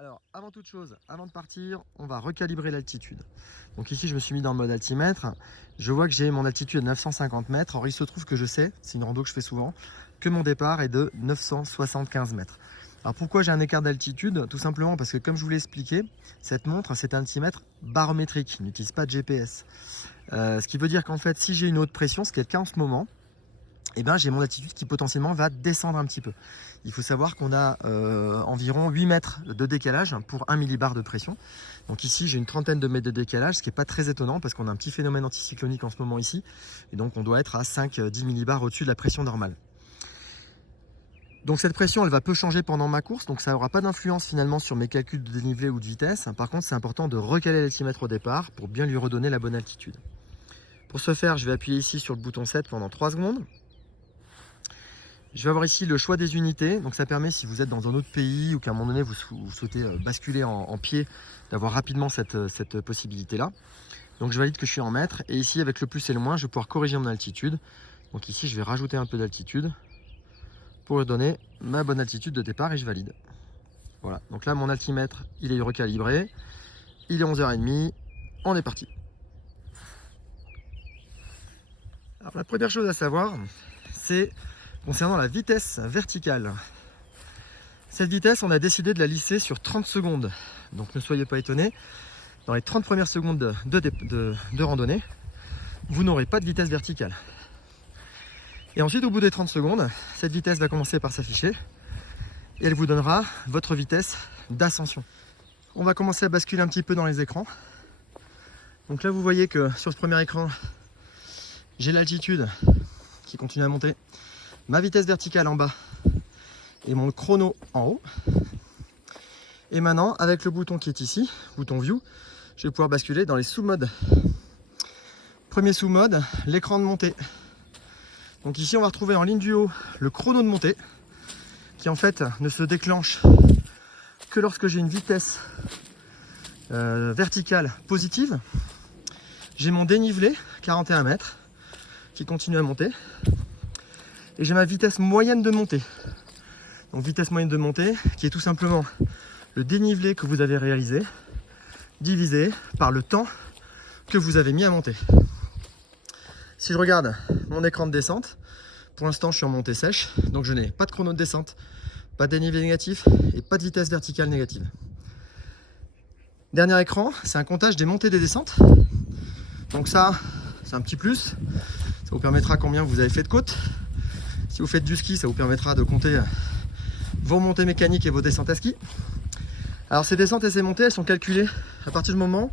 Alors, avant toute chose, avant de partir, on va recalibrer l'altitude. Donc ici, je me suis mis dans le mode altimètre. Je vois que j'ai mon altitude à 950 mètres. Or, il se trouve que je sais, c'est une rando que je fais souvent, que mon départ est de 975 mètres. Alors pourquoi j'ai un écart d'altitude? Tout simplement parce que, comme je vous l'ai expliqué, cette montre, c'est un altimètre barométrique, il n'utilise pas de GPS. Ce qui veut dire qu'en fait, si j'ai une haute pression, ce qui est le cas en ce moment, eh ben, j'ai mon altitude qui potentiellement va descendre un petit peu. Il faut savoir qu'on a environ 8 mètres de décalage pour 1 millibar de pression. Donc ici, j'ai une trentaine de mètres de décalage, ce qui n'est pas très étonnant parce qu'on a un petit phénomène anticyclonique en ce moment ici. Et donc, on doit être à 5-10 millibars au-dessus de la pression normale. Donc cette pression, elle va peu changer pendant ma course, donc ça n'aura pas d'influence finalement sur mes calculs de dénivelé ou de vitesse. Par contre, c'est important de recaler l'altimètre au départ pour bien lui redonner la bonne altitude. Pour ce faire, je vais appuyer ici sur le bouton 7 pendant 3 secondes. Je vais avoir ici le choix des unités, donc ça permet, si vous êtes dans un autre pays ou qu'à un moment donné vous souhaitez basculer en pied, d'avoir rapidement cette possibilité-là. Donc je valide que je suis en mètres, et ici avec le plus et le moins, je vais pouvoir corriger mon altitude. Donc ici je vais rajouter un peu d'altitude pour donner ma bonne altitude de départ et je valide. Voilà, donc là mon altimètre il est recalibré, il est 11h30, on est parti. Alors la première chose à savoir, c'est concernant la vitesse verticale. Cette vitesse, on a décidé de la lisser sur 30 secondes. Donc ne soyez pas étonnés, dans les 30 premières secondes de randonnée, vous n'aurez pas de vitesse verticale. Et ensuite, au bout des 30 secondes, cette vitesse va commencer par s'afficher et elle vous donnera votre vitesse d'ascension. On va commencer à basculer un petit peu dans les écrans. Donc là, vous voyez que sur ce premier écran, j'ai l'altitude qui continue à monter, ma vitesse verticale en bas et mon chrono en haut. Et maintenant, avec le bouton qui est ici, bouton View, je vais pouvoir basculer dans les sous-modes. Premier sous-mode, l'écran de montée. Donc ici, on va retrouver en ligne du haut le chrono de montée, qui en fait ne se déclenche que lorsque j'ai une vitesse verticale positive. J'ai mon dénivelé, 41 mètres, qui continue à monter. Et j'ai ma vitesse moyenne de montée. Donc vitesse moyenne de montée, qui est tout simplement le dénivelé que vous avez réalisé, divisé par le temps que vous avez mis à monter. Si je regarde mon écran de descente, pour l'instant je suis en montée sèche, donc je n'ai pas de chrono de descente, pas de dénivelé négatif et pas de vitesse verticale négative. Dernier écran, c'est un comptage des montées et des descentes. Donc ça, c'est un petit plus. Ça vous permettra combien vous avez fait de côte. Si vous faites du ski, ça vous permettra de compter vos montées mécaniques et vos descentes à ski. Alors ces descentes et ces montées, elles sont calculées à partir du moment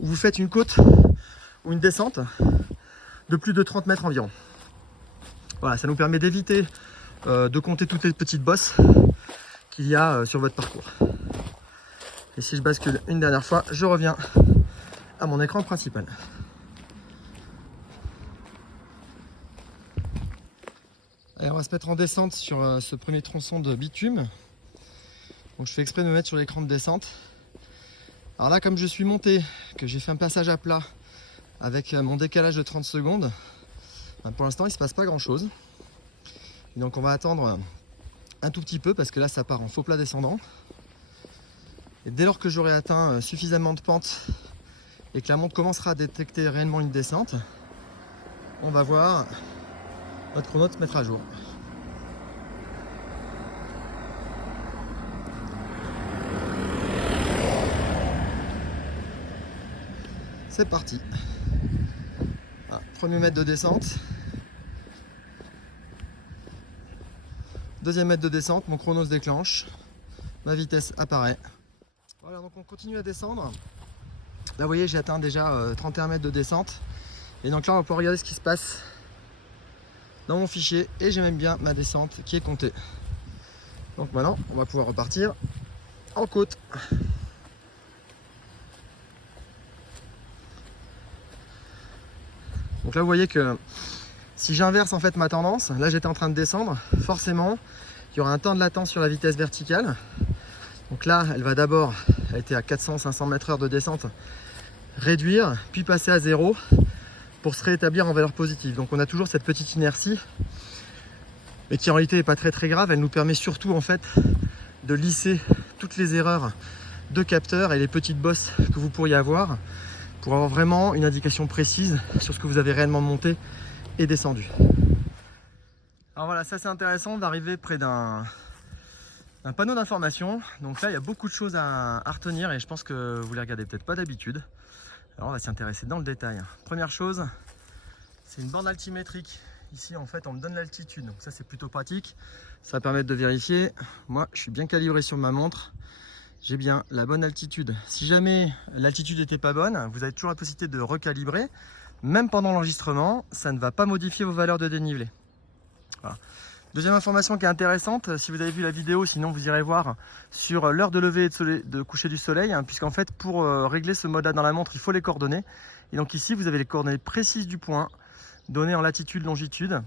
où vous faites une côte ou une descente de plus de 30 mètres environ. Voilà, ça nous permet d'éviter de compter toutes les petites bosses qu'il y a sur votre parcours. Et si je bascule une dernière fois, je reviens à mon écran principal. Allez, on va se mettre en descente sur ce premier tronçon de bitume. Donc je fais exprès de me mettre sur l'écran de descente. Alors là, comme je suis monté, que j'ai fait un passage à plat avec mon décalage de 30 secondes, ben pour l'instant il ne se passe pas grand chose. Et donc on va attendre un tout petit peu parce que là ça part en faux plat descendant. Et dès lors que j'aurai atteint suffisamment de pente et que la montre commencera à détecter réellement une descente, on va voir notre chrono se mettre à jour. C'est parti. Ah, premier mètre de descente. Deuxième mètre de descente, mon chrono se déclenche. Ma vitesse apparaît. Voilà, donc on continue à descendre. Là, vous voyez, j'ai atteint déjà 31 mètres de descente. Et donc là, on va pouvoir regarder ce qui se passe dans mon fichier. Et j'ai même bien ma descente qui est comptée. Donc maintenant, on va pouvoir repartir en côte. Donc là vous voyez que si j'inverse en fait ma tendance, là j'étais en train de descendre, forcément il y aura un temps de latence sur la vitesse verticale. Donc là elle va d'abord, elle était à 400-500 mètres/heure de descente, réduire, puis passer à 0 pour se rétablir en valeur positive. Donc on a toujours cette petite inertie, mais qui en réalité n'est pas très grave, elle nous permet surtout en fait de lisser toutes les erreurs de capteurs et les petites bosses que vous pourriez avoir pour avoir vraiment une indication précise sur ce que vous avez réellement monté et descendu. Alors voilà, ça c'est intéressant d'arriver près d'un panneau d'information. Donc là, il y a beaucoup de choses à retenir et je pense que vous les regardez peut-être pas d'habitude. Alors on va s'y intéresser dans le détail. Première chose, c'est une borne altimétrique. Ici, en fait, on me donne l'altitude. Donc ça, c'est plutôt pratique. Ça va permettre de vérifier. Moi, je suis bien calibré sur ma montre. J'ai bien la bonne altitude. Si jamais l'altitude n'était pas bonne, vous avez toujours la possibilité de recalibrer. Même pendant l'enregistrement, ça ne va pas modifier vos valeurs de dénivelé. Voilà. Deuxième information qui est intéressante, si vous avez vu la vidéo, sinon vous irez voir sur l'heure de lever et de coucher du soleil, hein, puisqu'en fait, pour régler ce mode-là dans la montre, il faut les coordonnées. Et donc ici, vous avez les coordonnées précises du point, données en latitude, longitude.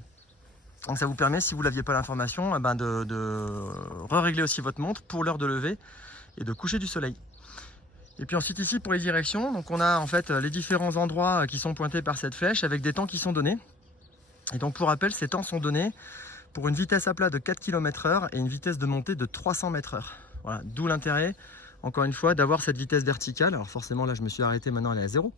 Donc ça vous permet, si vous n'aviez pas l'information, de régler aussi votre montre pour l'heure de lever et de coucher du soleil. Et puis ensuite ici pour les directions, donc on a en fait les différents endroits qui sont pointés par cette flèche avec des temps qui sont donnés. Et donc pour rappel, ces temps sont donnés pour une vitesse à plat de 4 km/h et une vitesse de montée de 300 m/h. Voilà, d'où l'intérêt, encore une fois, d'avoir cette vitesse verticale. Alors forcément là je me suis arrêté, maintenant elle est à 0.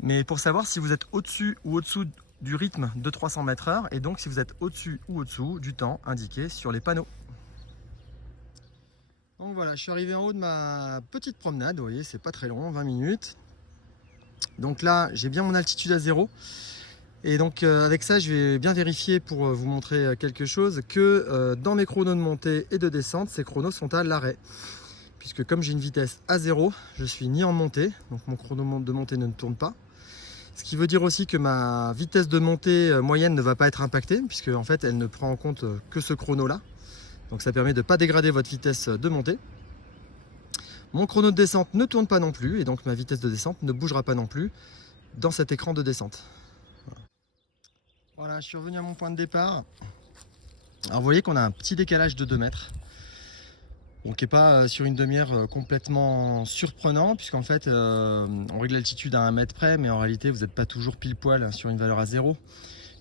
Mais pour savoir si vous êtes au-dessus ou au-dessous du rythme de 300 m/h et donc si vous êtes au-dessus ou au-dessous du temps indiqué sur les panneaux. Donc voilà, je suis arrivé en haut de ma petite promenade, vous voyez, c'est pas très long, 20 minutes. Donc là, j'ai bien mon altitude à 0. Et donc avec ça, je vais bien vérifier pour vous montrer quelque chose, que dans mes chronos de montée et de descente, ces chronos sont à l'arrêt. Puisque comme j'ai une vitesse à 0, je suis ni en montée, donc mon chrono de montée ne tourne pas. Ce qui veut dire aussi que ma vitesse de montée moyenne ne va pas être impactée, puisque en fait elle ne prend en compte que ce chrono-là. Donc ça permet de ne pas dégrader votre vitesse de montée. Mon chrono de descente ne tourne pas non plus, et donc ma vitesse de descente ne bougera pas non plus dans cet écran de descente. Voilà, je suis revenu à mon point de départ. Alors vous voyez qu'on a un petit décalage de 2 mètres. Bon, qui n'est pas sur une demi-heure complètement surprenant, puisqu'en fait on règle l'altitude à 1 mètre près, mais en réalité vous n'êtes pas toujours pile poil sur une valeur à 0.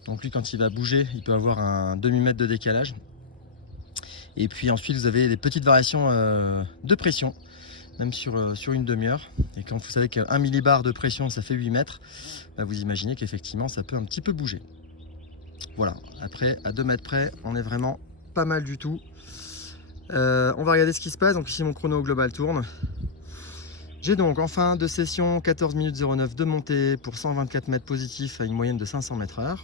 Donc lui, quand il va bouger, il peut avoir un demi-mètre de décalage. Et puis ensuite vous avez des petites variations de pression, même sur une demi-heure. Et quand vous savez qu'1 millibar de pression ça fait 8 mètres, bah vous imaginez qu'effectivement ça peut un petit peu bouger. Voilà, après à 2 mètres près, on est vraiment pas mal du tout. On va regarder ce qui se passe. Donc ici mon chrono global tourne. J'ai donc en fin de session 14 minutes 09 de montée pour 124 mètres positifs à une moyenne de 500 m/h.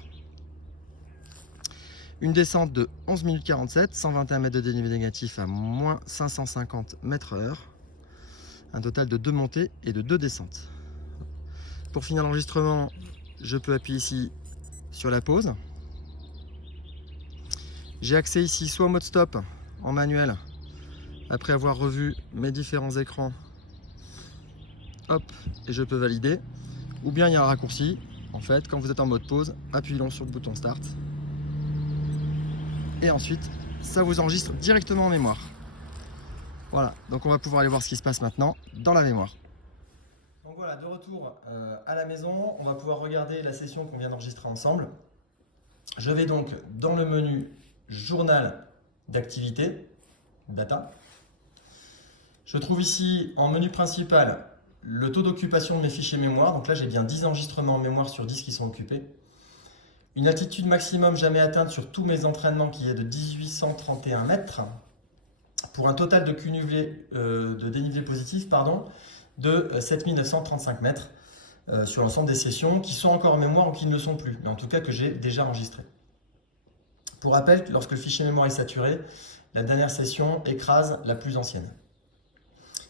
Une descente de 11 minutes 47, 121 mètres de dénivelé négatif à moins 550 m/h. Un total de 2 montées et de 2 descentes. Pour finir l'enregistrement, je peux appuyer ici sur la pause. J'ai accès ici soit au mode stop en manuel, après avoir revu mes différents écrans. Hop, et je peux valider. Ou bien il y a un raccourci. En fait, quand vous êtes en mode pause, appuyez long sur le bouton start. Et ensuite, ça vous enregistre directement en mémoire. Voilà, donc on va pouvoir aller voir ce qui se passe maintenant dans la mémoire. Donc voilà, de retour à la maison, on va pouvoir regarder la session qu'on vient d'enregistrer ensemble. Je vais donc dans le menu journal d'activité, data. Je trouve ici en menu principal le taux d'occupation de mes fichiers mémoire. Donc là, j'ai bien 10 enregistrements en mémoire sur 10 qui sont occupés. Une altitude maximum jamais atteinte sur tous mes entraînements qui est de 1831 mètres pour un total de dénivelé positif de 7935 mètres sur l'ensemble des sessions qui sont encore en mémoire ou qui ne le sont plus, mais en tout cas que j'ai déjà enregistré. Pour rappel, lorsque le fichier mémoire est saturé, la dernière session écrase la plus ancienne.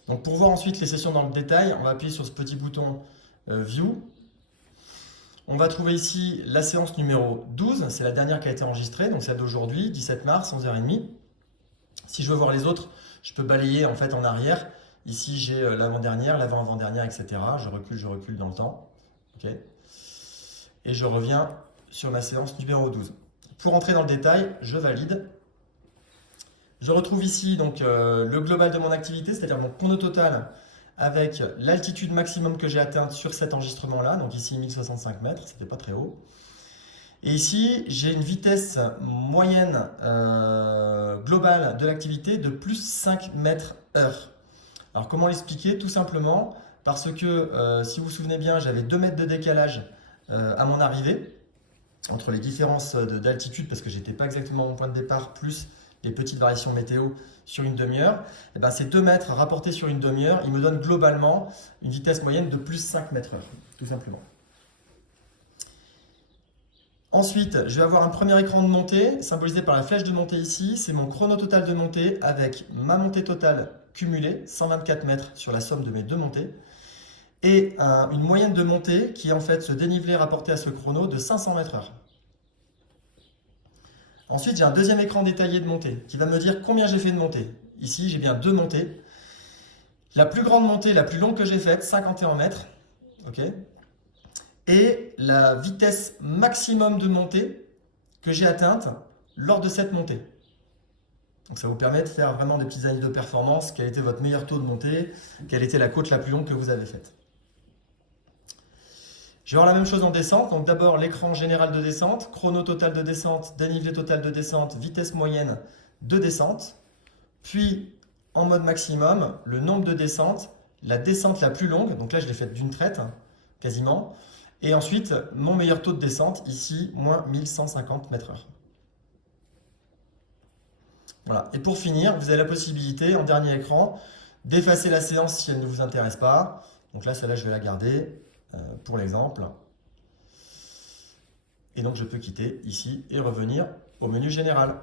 Donc pour voir ensuite les sessions dans le détail, on va appuyer sur ce petit bouton View. On va trouver ici la séance numéro 12, c'est la dernière qui a été enregistrée, donc celle d'aujourd'hui, 17 mars, 11h30. Si je veux voir les autres, je peux balayer en fait en arrière. Ici j'ai l'avant-dernière, l'avant-avant-dernière, etc. Je recule dans le temps. Okay. Et je reviens sur ma séance numéro 12. Pour entrer dans le détail, je valide. Je retrouve ici donc, le global de mon activité, c'est-à-dire mon chrono total avec l'altitude maximum que j'ai atteinte sur cet enregistrement-là. Donc ici 1065 mètres, c'était pas très haut. Et ici, j'ai une vitesse moyenne globale de l'activité de plus 5 mètres heure. Alors comment l'expliquer? Tout simplement parce que si vous vous souvenez bien, j'avais 2 mètres de décalage à mon arrivée entre les différences d'altitude parce que j'étais pas exactement à mon point de départ plus les petites variations météo sur une demi-heure. Et ben, ces 2 mètres rapportés sur une demi-heure, ils me donnent globalement une vitesse moyenne de plus 5 mètres heure, tout simplement. Ensuite, je vais avoir un premier écran de montée, symbolisé par la flèche de montée ici. C'est mon chrono total de montée avec ma montée totale cumulée, 124 mètres sur la somme de mes 2 montées. Et une moyenne de montée qui est en fait ce dénivelé rapporté à ce chrono de 500 mètres heure. Ensuite, j'ai un deuxième écran détaillé de montée qui va me dire combien j'ai fait de montée. Ici, j'ai bien 2 montées. La plus grande montée, la plus longue que j'ai faite, 51 mètres. Okay, et la vitesse maximum de montée que j'ai atteinte lors de cette montée. Donc ça vous permet de faire vraiment des petites analyses de performance, quel était votre meilleur taux de montée, quelle était la côte la plus longue que vous avez faite. Je vais avoir la même chose en descente, donc d'abord l'écran général de descente, chrono total de descente, dénivelé total de descente, vitesse moyenne de descente, puis en mode maximum, le nombre de descentes, la descente la plus longue, donc là je l'ai faite d'une traite, quasiment, et ensuite, mon meilleur taux de descente, ici, moins 1150 mètres heure. Voilà. Et pour finir, vous avez la possibilité, en dernier écran, d'effacer la séance si elle ne vous intéresse pas. Donc là, celle-là, je vais la garder pour l'exemple. Et donc, je peux quitter ici et revenir au menu général.